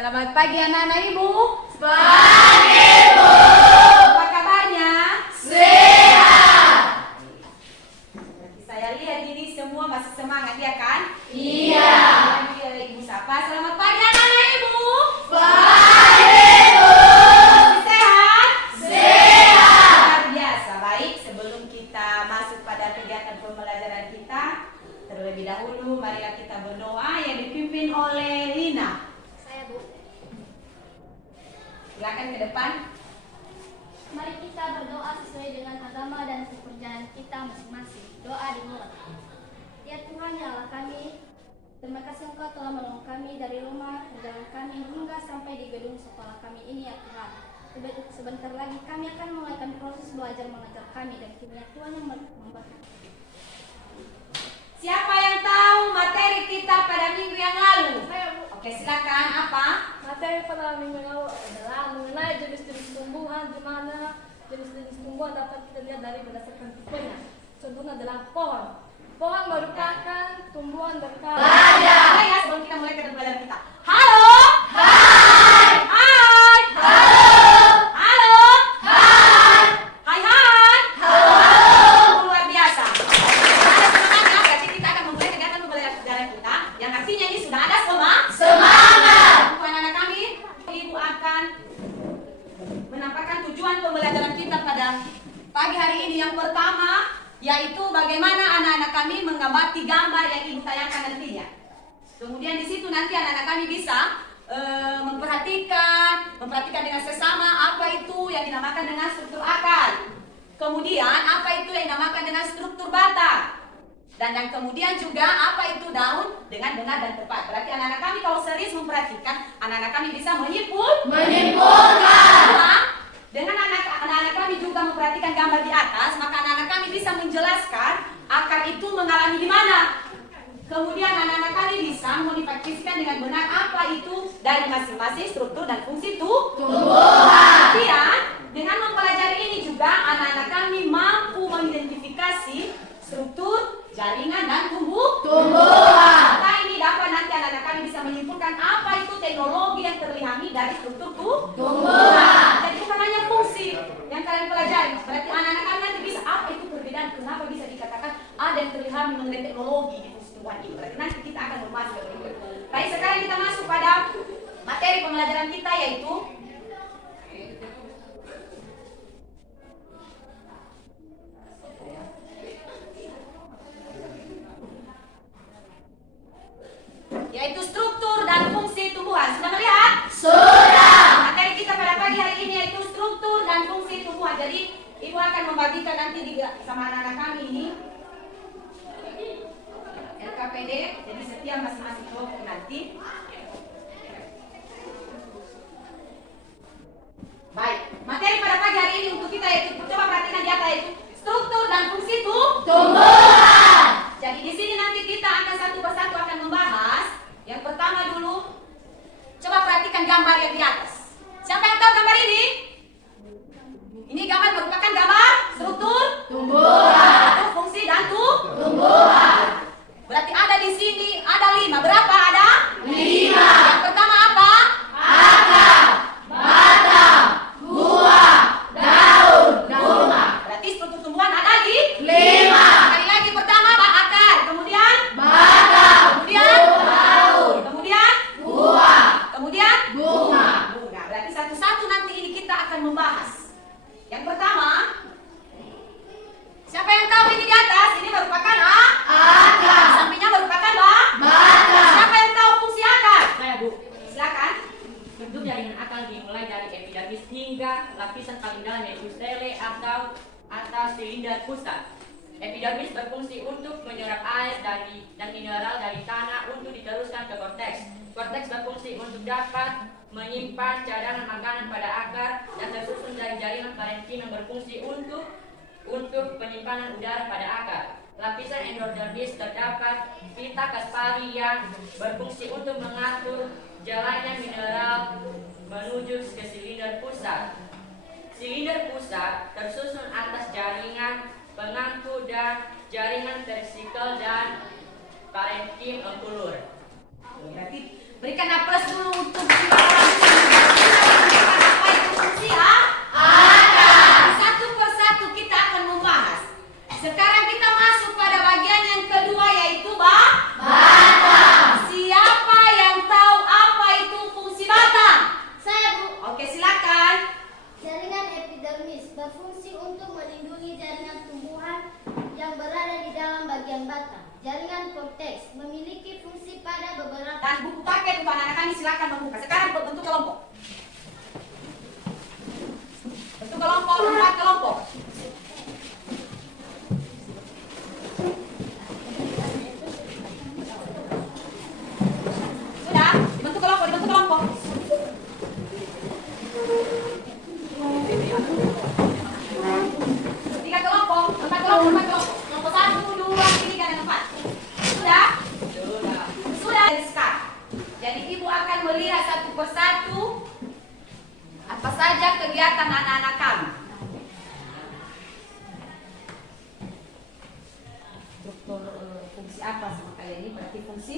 Selamat pagi anak-anak ibu. Pagi Bu. Apa kabarnya? Sehat. Berarti saya lihat ini semua masih semangat ya kan? Iya. Ibu sapa. Selamat pagi anak-anak ibu. Pagi Bu. Masih sehat? Sehat. Luar biasa. Baik, sebelum kita masuk pada kegiatan pembelajaran kita, terlebih dahulu marilah kita berdoa yang dipimpin oleh Lina. Silakan ke depan. Mari kita berdoa sesuai dengan agama dan kepercayaan kita masing-masing. Doa dimulai. Ya Tuhan, ya Allah kami, terima kasih Engkau telah menolong kami dari rumah, perjalanan kami hingga sampai di gedung sekolah kami ini ya Tuhan. Sebentar lagi kami akan memulaikan proses belajar mengajar kami dan kiranya Tuhan yang memberkati. Siapa yang tahu materi kita pada minggu yang lalu? Saya Bu. Oke, silakan. Apa? Materi pada minggu lalu adalah mengenai jenis-jenis tumbuhan, di mana jenis-jenis tumbuhan dapat kita lihat dari berdasarkan tipenya. Contohnya adalah pohon. Pohon merupakan tumbuhan berkala. Baik ya, sebelum kita mulai ke pembelajaran kita. Halo. Hai. Hai. Halo. Halo. Hai. Hai hai. Halo. Luar biasa. Ada semangatnya, berarti kita akan memulai kegiatan pembelajaran kita. Yang artinya ini sudah ada Semangat. Untuk anak-anak kami, Ibu akan menampakkan tujuan pembelajaran kita pada pagi hari ini. Yang pertama, yaitu bagaimana anak-anak kami mengamati gambar yang Ibu tayangkan nantinya. Kemudian di situ nanti anak-anak kami bisa memperhatikan dengan sesama apa itu yang dinamakan dengan struktur akar. Kemudian apa itu yang dinamakan dengan struktur batang. Dan yang kemudian juga apa itu daun dengan benar dan tepat. Berarti anak-anak kami kalau serius memperhatikan, anak-anak kami bisa Menyimpulkan. Dengan anak-anak kami juga memperhatikan gambar di atas, maka anak-anak kami bisa menjelaskan akar itu mengalami di mana. Kemudian anak-anak kami bisa mendefinisikan dengan benar apa itu dari masing-masing struktur dan fungsi Tumbuhan. Kemudian dengan mempelajari ini juga anak-anak kami mampu mengidentifikasi struktur, jaringan dan Tumbuhan. Maka ini dapat nanti anak-anak kami bisa menyimpulkan apa itu teknologi yang terlihat dari struktur Tumbuhan. Jadi bukan hanya fungsi yang kalian pelajari. Berarti anak-anak kami nanti bisa apa itu perbedaan, kenapa bisa dikatakan ada yang terlihat mengenai teknologi di fungsi tumbuhan ini. Berarti nanti kita akan membahas lebih lanjut. Baik, sekarang kita masuk pada materi pembelajaran kita yaitu struktur dan fungsi tumbuhan. Sudah melihat? Sudah. Materi kita pada pagi hari ini yaitu struktur dan fungsi tumbuhan. Jadi Ibu akan membagikan nanti sama anak-anak kami ini LKPD. Jadi setiap masing-masing kelompok nanti. Baik, materi pada pagi hari ini untuk kita yaitu coba perhatikan di atas yaitu struktur dan fungsi Tumbuhan. Jadi di sini nanti kita akan satu persatu akan membahas. Yang pertama dulu, coba perhatikan gambar yang di atas. Siapa yang tahu gambar ini? Ini gambar merupakan gambar struktur Tumbuhan. fungsi dan Tumbuhan. Berarti ada di sini ada 5. Berapa ada? 5. Yang pertama apa? Akar, batang, buah, daun, bunga. Berarti struktur tumbuhan ada di 5. Sekali lagi pertama apa? Akar. Kemudian Batang, kemudian daun, kemudian buah, kemudian bunga. bunga. Berarti satu-satu nanti ini kita akan membahas. Yang pertama, siapa yang tahu ini di atas? Ini merupakan Akar, sampingnya merupakan batang. Siapa yang tahu fungsi akar? Saya Bu, Silakan. bentuk jaringan akar dimulai dari epidermis hingga lapisan paling dalam yaitu stele atau silinder pusat. Epidermis berfungsi untuk menyerap air dan mineral dari tanah untuk diteruskan ke korteks. Korteks berfungsi untuk dapat menyimpan cadangan makanan pada akar dan tersusun dari jaringan parenkim yang berfungsi untuk penyimpanan udara pada akar. Lapisan endodermis terdapat pita Kaspari yang berfungsi untuk mengatur jalannya mineral menuju ke silinder pusat. Silinder pusat tersusun atas jaringan pengangkut dan jaringan vesikel dan parenkim engkulur. Berarti berikan aplaus dulu untuk Jaringan korteks memiliki fungsi pada beberapa Dan buku paket untuk anak-anak kami silakan membuka. Sekarang bentuk kelompok. Bentuk kelompok, 4 kelompok. Sudah, dibentuk kelompok, dibentuk kelompok. Tiga kelompok, 4 kelompok, 4 kelompok. Kelompok 1, 2, 3, dan 4. Sudah? Sudah dari sekarang. Jadi ibu akan melihat satu persatu apa saja kegiatan anak-anak kami. Struktur fungsi apa sama kalian ini? Berarti fungsi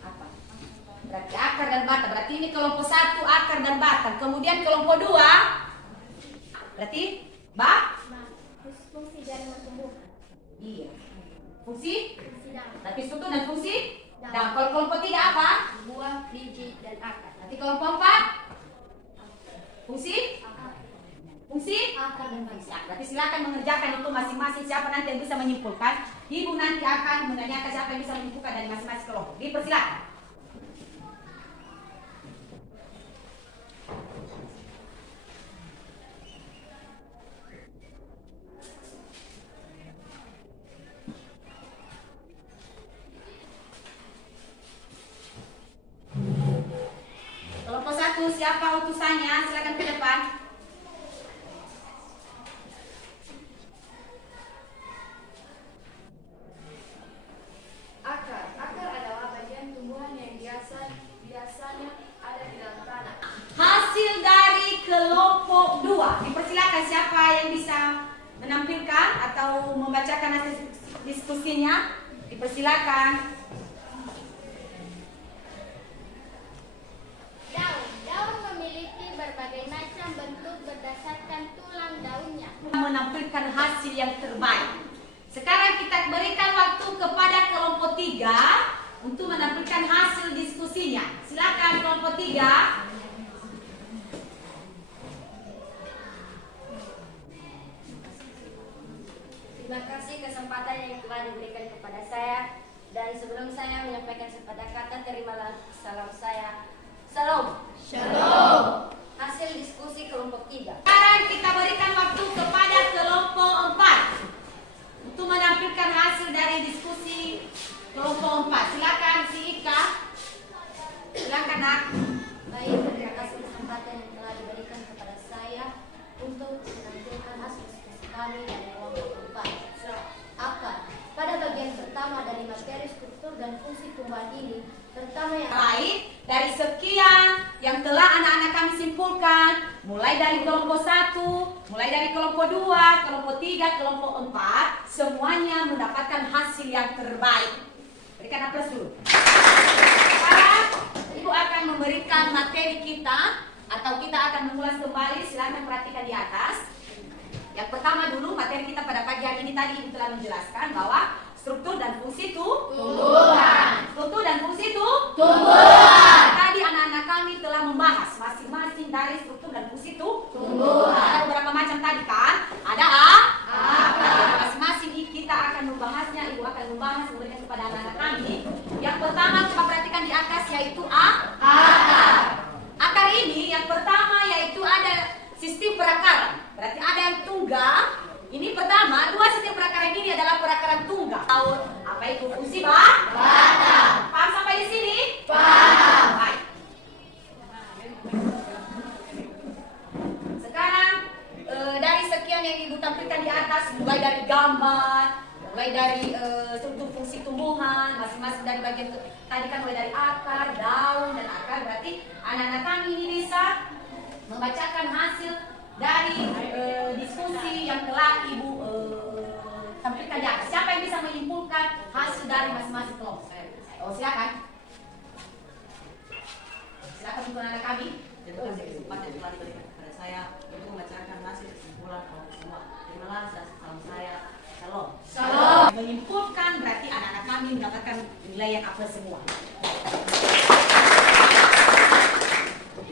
apa? Berarti akar dan batang. Berarti ini kelompok 1 akar dan batang. Kemudian kelompok 2 berarti fungsi jaringan tumbuhan. iya. Fungsi Fungsi daun. berarti struktur dan fungsi daun. Kalau kelompok 3 apa? Buah, biji, dan akar. Nanti kelompok 4 fungsi fungsi Akar dan fungsi. Berarti silakan mengerjakan untuk masing-masing. Siapa nanti yang bisa menyimpulkan? Ibu nanti akan menanyakan siapa yang bisa menyimpulkan dari masing-masing kelompok. Dipersilakan. Kelompok 1 siapa utusannya? Silakan ke depan. Akar adalah bagian tumbuhan yang biasanya ada di dalam tanah. Hasil dari kelompok 2. Dipersilakan siapa yang bisa menampilkan atau membacakan hasil diskusinya. Dipersilakan. Daun memiliki berbagai macam bentuk berdasarkan tulang daunnya. Menampilkan hasil yang terbaik. Sekarang kita berikan waktu kepada kelompok 3 untuk menampilkan hasil diskusinya. Silakan kelompok 3. Terima kasih kesempatan yang telah diberikan kepada saya. Dan sebelum saya menyampaikan sepatah kata, terimalah salam saya. Salam. Shalom. Hasil diskusi kelompok 3. Sekarang kita berikan waktu kepada kelompok 4 untuk menampilkan hasil dari diskusi kelompok 4. Silakan si Ika. Silakan Nak. Baik, terima kasih kesempatan yang telah diberikan kepada saya untuk menampilkan hasil diskusi kami dari kelompok 4. Akar. Pada bagian pertama dari materi struktur dan fungsi tumbuhan ini, pertama yang Baik, dari sekian yang telah anak-anak kami simpulkan, mulai dari kelompok 1, mulai dari kelompok 2, kelompok 3, kelompok 4, semuanya mendapatkan hasil yang terbaik. Berikan aplaus dulu. Sekarang Ibu akan memberikan materi kita atau kita akan mengulas kembali. Silakan perhatikan di atas. Yang pertama dulu materi kita pada pagi hari ini tadi Ibu telah menjelaskan bahwa struktur dan fungsi Tumbuhan. struktur dan fungsi Tumbuhan. Tadi anak-anak kami telah membahas masing-masing dari struktur dan fungsi Tumbuhan. Ada beberapa macam tadi kan? Ada Akar. masing-masing kita akan membahasnya. Ibu akan membahas memberikan kepada anak-anak kami. Yang pertama kita perhatikan di atas yaitu Akar. Akar ini yang pertama yaitu ada sistem perakaran. Berarti ada yang tunggal. Ini pertama, dua sistem perakaran ini adalah perakaran tunggal. Tahu apa itu fungsi Batang. Paham sampai di sini? Paham. Baik. Sekarang dari sekian yang Ibu tampilkan di atas, mulai dari gambar, mulai dari struktur fungsi tumbuhan, masing-masing dari bagian tadi kan mulai dari akar, daun, dan akar. Berarti anak-anak kami ini bisa membacakan hasil dari diskusi yang telah Ibu tampilkan di atas. Siapa yang bisa menyimpulkan hasil dari masing-masing kelompok? Oh, silakan. Silakan untuk anak kami. Terima kasih kesempatan yang telah diberikan kepada saya untuk membacakan hasil kesimpulan kelompok semua. Terimalah salam saya. Shalom. Shalom. menyimpulkan berarti anak-anak kami mendapatkan nilai yang apel semua.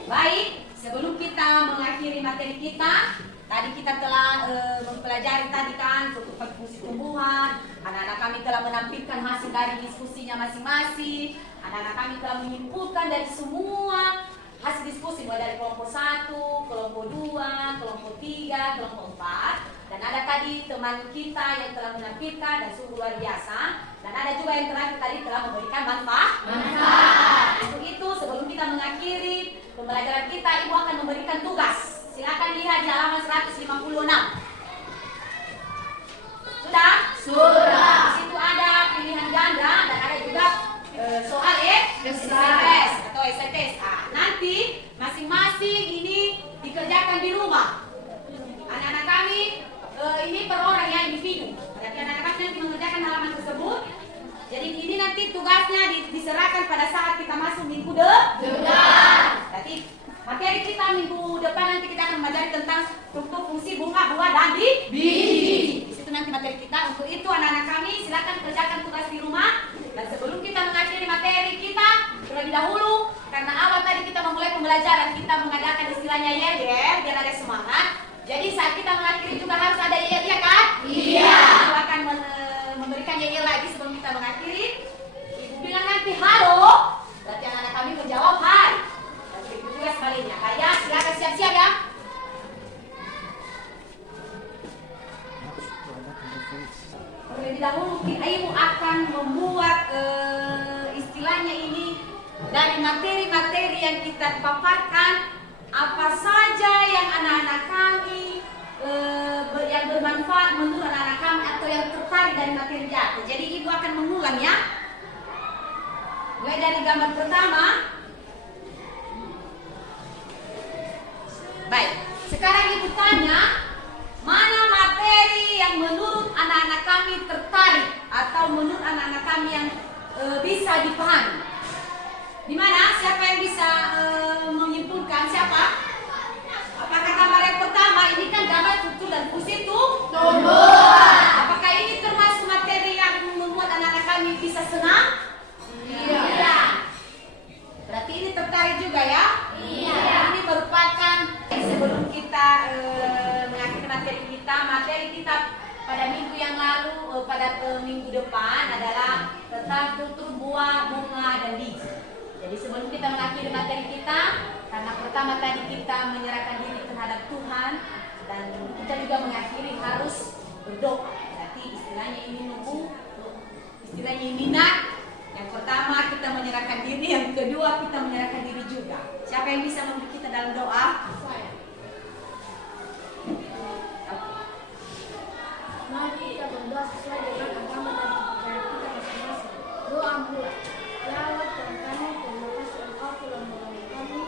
Baik, sebelum kita mengakhiri materi kita, tadi kita telah mempelajari tadi kan fungsi tumbuhan. Anak-anak kami telah menampilkan hasil dari diskusinya masing-masing. Anak-anak kami telah menyimpulkan dari semua hasil diskusi mulai dari kelompok 1, kelompok 2, kelompok 3, kelompok 4. Dan ada tadi teman kita yang telah menampilkan dan sungguh luar biasa. Dan ada juga yang terakhir tadi telah memberikan manfaat. Untuk itu sebelum kita mengakhiri pembelajaran kita, Ibu akan memberikan tugas. Silakan lihat di halaman 156. Sudah? Sudah. Di situ ada pilihan ganda dan ada juga soal SKS atau SKS. Nanti masing-masing ini dikerjakan di rumah. Anak-anak kami ini per orang ya, individu. Berarti anak-anak kami nanti mengerjakan halaman tersebut. Jadi ini nanti tugasnya diserahkan pada saat kita masuk minggu depan. Berarti materi kita minggu depan nanti kita akan belajar tentang struktur fungsi bunga, buah, dan biji. Di situ nanti materi kita. Untuk itu anak-anak kami silakan kerjakan tugas di rumah. Dan sebelum kita mengakhiri materi kita terlebih dahulu, karena awal tadi kita memulai pembelajaran, kita mengadakan istilahnya yel biar ada semangat. Jadi saat kita mengakhiri juga harus ada yel, ya kan? Iya. Ibu akan memberikan yel lagi sebelum kita mengakhiri. Ibu bilang nanti halo, berarti anak-anak kami menjawab hai. Dan begitu juga sebaliknya. Kayak silakan siap-siap ya. Terlebih dahulu Ibu akan membuat istilahnya ini dari materi-materi yang kita paparkan, apa saja yang anak-anak kami yang bermanfaat menurut anak-anak kami atau yang tertarik dari materi jatuh. Jadi Ibu akan mengulang ya. Mulai dari gambar pertama. Baik, sekarang Ibu tanya, mana materi yang menurut anak-anak kami tertarik atau menurut anak-anak kami yang bisa dipahami? Di mana? Siapa yang bisa menyimpulkan? Siapa? Apakah gambar yang pertama ini kan gambar struktur dan fungsi tumbuhan? Apakah ini termasuk materi yang membuat anak-anak kami bisa senang? Iya. Berarti ini tertarik juga ya? Iya. Ini merupakan sebelum kita mengakhiri materi kita pada minggu yang lalu, pada minggu depan adalah tentang struktur buah, bunga, dan biji. Jadi sebelum kita mengakhiri materi kita, karena pertama tadi kita menyerahkan diri terhadap Tuhan dan kita juga mengakhiri harus berdoa. Berarti istilahnya ini nunggu, istilahnya ini nak. Yang pertama kita menyerahkan diri, yang kedua kita menyerahkan diri juga. Siapa yang bisa membantu kita dalam doa? Saya. Mari kita berdoa sesuai dengan agama dan kepercayaan kita masing-masing. Doa mulai. Ya Allah Tuhan kami, terima kasih Engkau telah menolong kami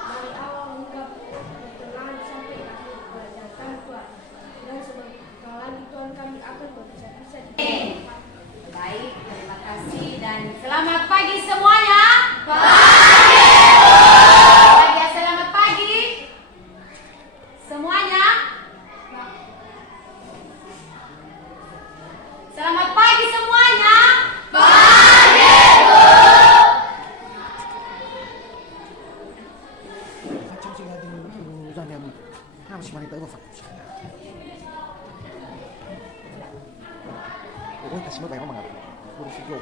dari awal hingga pertengahan sampai akhir pelajaran Tuhan. Dan sebentar lagi Tuhan kami akan berpisah-pisah di Baik, terima kasih dan selamat pagi semuanya. Pagi. Selamat pagi semuanya. Selamat pagi semuanya. trong sinh hoạt doanh nghiệp ham sinh hoạt tới vào phật ôi ta xin mất bài không mà bố xin vô